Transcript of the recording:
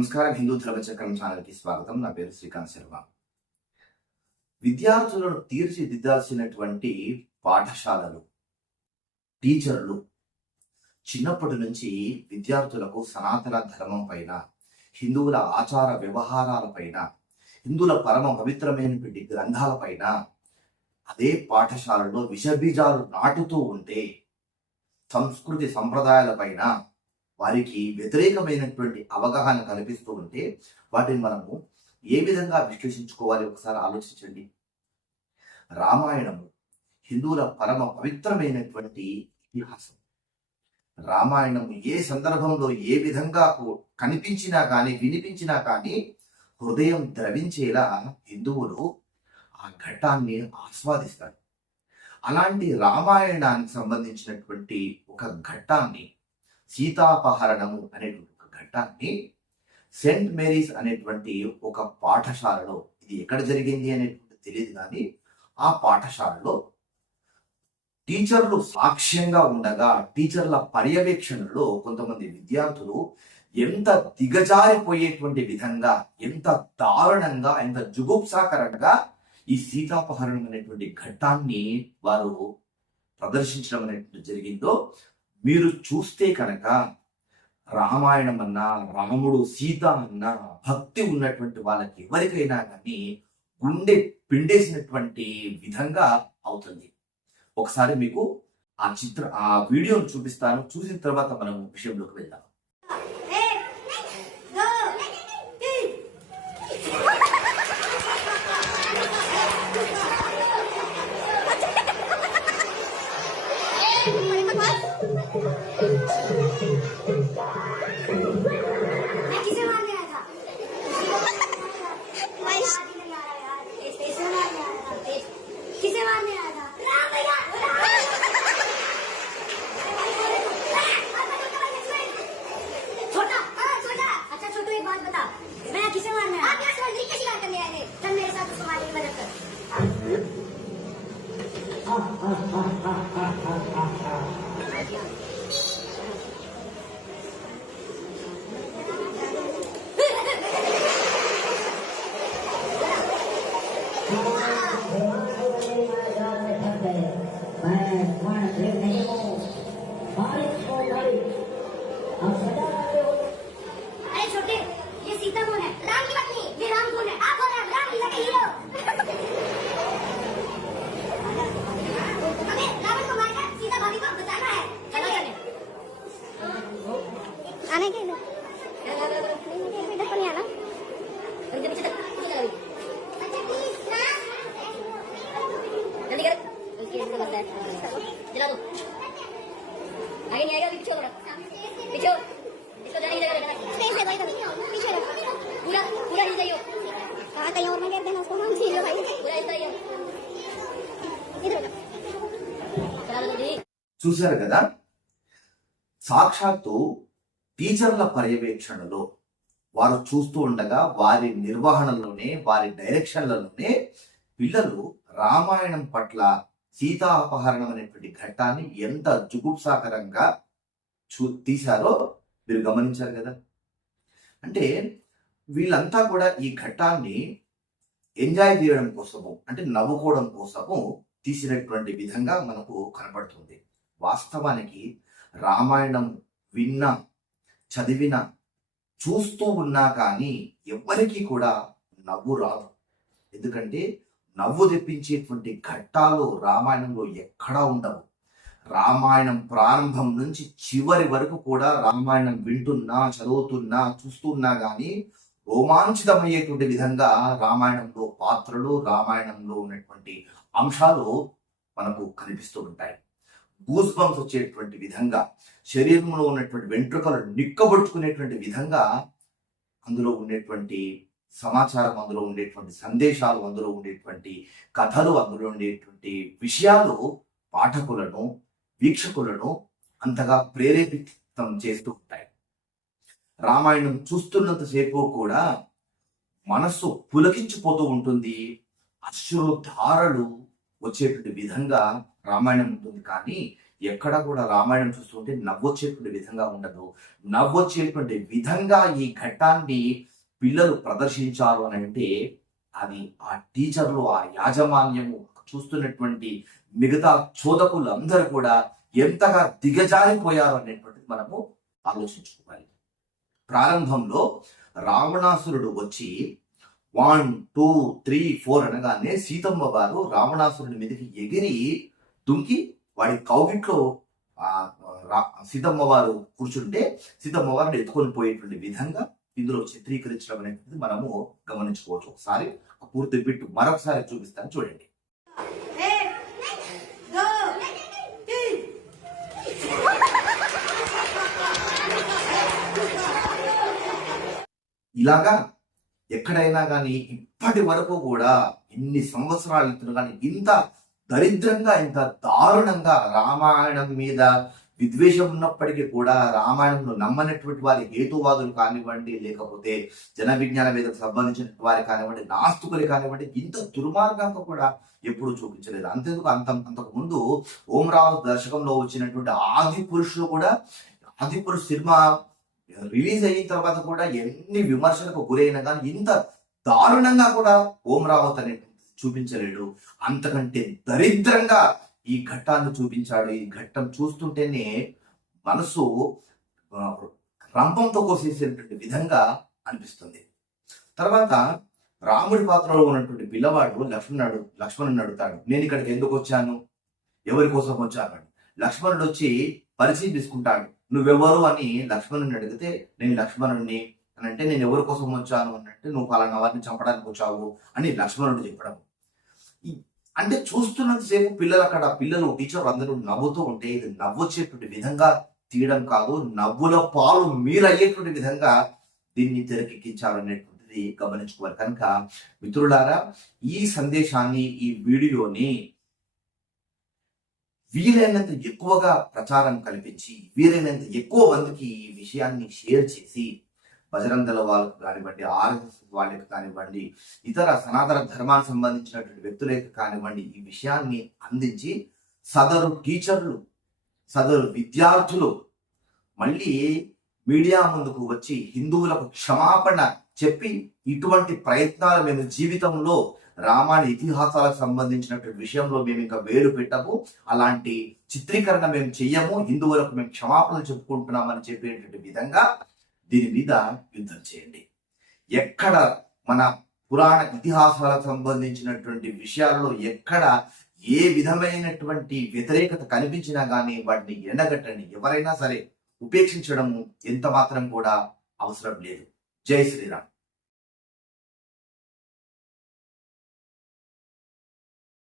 నమస్కారం. హిందూ ధర్మ చక్రం ఛానల్కి స్వాగతం. నా పేరు శ్రీకాంత్ శర్మ. విద్యార్థులను తీర్చిదిద్దాల్సినటువంటి పాఠశాలలు టీచర్లు చిన్నప్పటి నుంచి విద్యార్థులకు సనాతన ధర్మం పైన హిందువుల ఆచార వ్యవహారాల పైన హిందువుల పరమ పవిత్రమైనటువంటి గ్రంథాలపైన అదే పాఠశాలలో విషబీజాలు నాటుతూ ఉంటే సంస్కృతి సంప్రదాయాల పైన వారికి వ్యతిరేకమైనటువంటి అవగాహన కల్పిస్తూ ఉంటే వాటిని మనము ఏ విధంగా విశ్లేషించుకోవాలి? ఒకసారి ఆలోచించండి. రామాయణము హిందువుల పరమ పవిత్రమైనటువంటి ఇతిహాసం. రామాయణము ఏ సందర్భంలో ఏ విధంగా కనిపించినా కానీ వినిపించినా కానీ హృదయం ద్రవించేలా హిందువులు ఆ ఘట్టాన్ని ఆస్వాదిస్తారు. అలాంటి రామాయణానికి సంబంధించినటువంటి ఒక ఘట్టాన్ని సీతాపహరణము అనేటువంటి ఒక ఘట్టాన్ని సెయింట్ మేరీస్ అనేటువంటి ఒక పాఠశాలలో ఇది ఎక్కడ జరిగింది అనేటువంటి తెలియదు కానీ ఆ పాఠశాలలో టీచర్లు సాక్ష్యంగా ఉండగా టీచర్ల పర్యవేక్షణలో కొంతమంది విద్యార్థులు ఎంత దిగజారిపోయేటువంటి విధంగా ఎంత దారుణంగా ఎంత జుగుప్సాకరంగా ఈ సీతాపహరణం అనేటువంటి ఘట్టాన్ని వారు ప్రదర్శించడం అనేటువంటి జరిగిందో మీరు చూస్తే కనుక రామాయణం అన్నా రాముడు సీత అన్నా భక్తి ఉన్నటువంటి వాళ్ళకి ఎవరికైనా కానీ గుండె పిండేసినటువంటి విధంగా అవుతుంది. ఒకసారి మీకు ఆ చిత్ర ఆ వీడియోను చూపిస్తాను. చూసిన తర్వాత మనం విషయంలోకి వెళ్దాం. 頑張ります。आने के लिए इधर को नहीं आना इधर पीछे तक अच्छा प्लीज जल्दी कर उसकी इसको बस चला दो आगे नहीं आएगा अभी पीछे हो थोड़ा पीछे हो इसको जाने की जगह देना स्पेस है भाई पीछे रहो पूरा पूरा हिल जाइयो कहाँ कहीं और में गिर देना उसको हम छीन लो भाई पूरा हिल जाइयो इधर चला दो जल्दी చూశారు కదా సాక్షాత్తు టీచర్ల పర్యవేక్షణలో వారు చూస్తూ ఉండగా వారి నిర్వహణలోనే వారి డైరెక్షన్లలోనే పిల్లలు రామాయణం పట్ల సీతా అపహరణం అనేటువంటి ఘట్టాన్ని ఎంత జుగుప్సాకరంగా చూ తీశారో మీరు గమనించారు కదా. అంటే వీళ్ళంతా కూడా ఈ ఘట్టాన్ని ఎంజాయ్ చేయడం కోసము అంటే నవ్వుకోవడం కోసము తీసినటువంటి విధంగా మనకు కనపడుతుంది వాస్తవానికి రామాయణం విన్న చదివిన చూస్తూ ఉన్నా కానీ ఎవరికీ కూడా నవ్వు రాదు. ఎందుకంటే నవ్వు తెప్పించేటువంటి ఘట్టాలు రామాయణంలో ఎక్కడా ఉండవు. రామాయణం ప్రారంభం నుంచి చివరి వరకు కూడా రామాయణం వింటున్నా చదువుతున్నా చూస్తున్నా కానీ రోమాంచితమయ్యేటువంటి విధంగా రామాయణంలో పాత్రలు రామాయణంలో ఉన్నటువంటి అంశాలు మనకు కనిపిస్తూ ఉంటాయి. గూస్ బంప్స్ వచ్చేటువంటి విధంగా శరీరంలో ఉన్నటువంటి వెంట్రుకలు నిక్కబడుచుకునేటువంటి విధంగా అందులో ఉండేటువంటి సమాచారం అందులో ఉండేటువంటి సందేశాలు అందులో ఉండేటువంటి కథలు అందులో ఉండేటువంటి విషయాలు పాఠకులను వీక్షకులను అంతగా ప్రేరేపితం చేస్తూ ఉంటాయి. రామాయణం చూస్తున్నంతసేపు కూడా మనస్సు పులకించిపోతూ ఉంటుంది. అశ్రు ధారలు వచ్చేటువంటి విధంగా రామాయణం ఉంటుంది. కానీ ఎక్కడ కూడా రామాయణం చూస్తుంటే నవ్వొచ్చేటువంటి విధంగా ఉండదు. నవ్వొచ్చేటువంటి విధంగా ఈ ఘట్టాన్ని పిల్లలు ప్రదర్శించారు అని అంటే అది ఆ టీచర్లు ఆ యాజమాన్యము చూస్తున్నటువంటి మిగతా చోదకులు అందరూ కూడా ఎంతగా దిగజారిపోయారు అనేటువంటిది మనము ఆలోచించుకోవాలి. ప్రారంభంలో రావణాసురుడు వచ్చి వన్ టూ త్రీ ఫోర్ అనగానే సీతమ్మ వారు రావణాసురుడి మీదకి ఎగిరి దుంకి వాడి కౌగిట్లో సీతమ్మ వారు కూర్చుంటే సీతమ్మ వారిని ఎత్తుకొని పోయేటువంటి విధంగా ఇందులో చిత్రీకరించడం అనేది మనము గమనించుకోవచ్చు. ఒకసారి పూర్తి బిట్టు మరొకసారి చూపిస్తాను చూడండి. ఇలాగా ఎక్కడైనా కానీ ఇప్పటి వరకు కూడా ఇన్ని సంవత్సరాలు కానీ ఇంత దరిద్రంగా ఇంత దారుణంగా రామాయణం మీద విద్వేషం ఉన్నప్పటికీ కూడా రామాయణంలో నమ్మనటువంటి వారి హేతువాదులు కానివ్వండి లేకపోతే జన విజ్ఞాన వేదకు సంబంధించిన వారి కానివ్వండి నాస్తికులు కానివ్వండి ఇంత దుర్మార్గంగా కూడా ఎప్పుడూ చూపించలేదు. అంతేందుకు? అంత అంతకు ముందు ఓంరావు దర్శకంలో వచ్చినటువంటి ఆది పురుషులు కూడా ఆది పురుష్ సినిమా రిలీజ్ అయిన తర్వాత కూడా ఎన్ని విమర్శలకు గురైనా కానీ ఇంత దారుణంగా కూడా ఓం రావత్ అనే చూపించలేడు. అంతకంటే దరిద్రంగా ఈ ఘట్టాన్ని చూపించాడు. ఈ ఘట్టం చూస్తుంటేనే మనసు రంపంతో కోసేసేటువంటి విధంగా అనిపిస్తుంది. తర్వాత రాముడి పాత్రలో ఉన్నటువంటి పిల్లవాడు లక్ష్మణుడు లక్ష్మణుని అడుగుతాడు నేను ఇక్కడికి ఎందుకు వచ్చాను? ఎవరి కోసం వచ్చాను? లక్ష్మణుడు వచ్చి పరిచయం తీసుకుంటాడు నువ్వెవరు? అని లక్ష్మణుని అడిగితే నేను లక్ష్మణుడిని అని అంటే నేను ఎవరి కోసం వచ్చాను? అని అంటే నువ్వు పలానా వారిని చంపడానికి వచ్చావు? అని లక్ష్మణుడు చెప్పడం. అంటే చూస్తున్నంతసేపు పిల్లలు అక్కడ పిల్లలు టీచర్ అందరూ నవ్వుతూ ఉంటే ఇది నవ్వొచ్చేటువంటి విధంగా తీయడం కాదు నవ్వుల పాలు మీరయ్యేటువంటి విధంగా దీన్ని తెరకెక్కించాలనేటువంటిది గమనించుకోవాలి. కనుక మిత్రులారా ఈ సందేశాన్ని ఈ వీడియోని వీలైనంత ఎక్కువగా ప్రచారం కల్పించి వీలైనంత ఎక్కువ మందికి ఈ విషయాన్ని షేర్ చేసి బజరంగ దళ వాళ్ళకు కానివ్వండి ఆర్ఎస్ఎస్ వాళ్ళకి కానివ్వండి ఇతర సనాతన ధర్మానికి సంబంధించినటువంటి వ్యక్తులకు కానివ్వండి ఈ విషయాన్ని అందించి సదరు టీచర్లు సదరు విద్యార్థులు మళ్ళీ మీడియా ముందుకు వచ్చి హిందువులకు క్షమాపణ చెప్పి ఇటువంటి ప్రయత్నాలు మేము జీవితంలో రామాయణ ఇతిహాసాలకు సంబంధించినటువంటి విషయంలో మేము ఇంకా వేలు పెట్టము. అలాంటి చిత్రీకరణ మేము చెయ్యము. హిందువులకు మేము క్షమాపణలు చెప్పుకుంటున్నామని చెప్పేటువంటి విధంగా దీని మీద యుద్ధం చేయండి. ఎక్కడ మన పురాణ ఇతిహాసాలకు సంబంధించినటువంటి విషయాలలో ఎక్కడ ఏ విధమైనటువంటి వ్యతిరేకత కనిపించినా కానీ వాటిని ఎండగట్టండి. ఎవరైనా సరే ఉపేక్షించడము ఎంత మాత్రం కూడా అవసరం లేదు. జై శ్రీరామ్.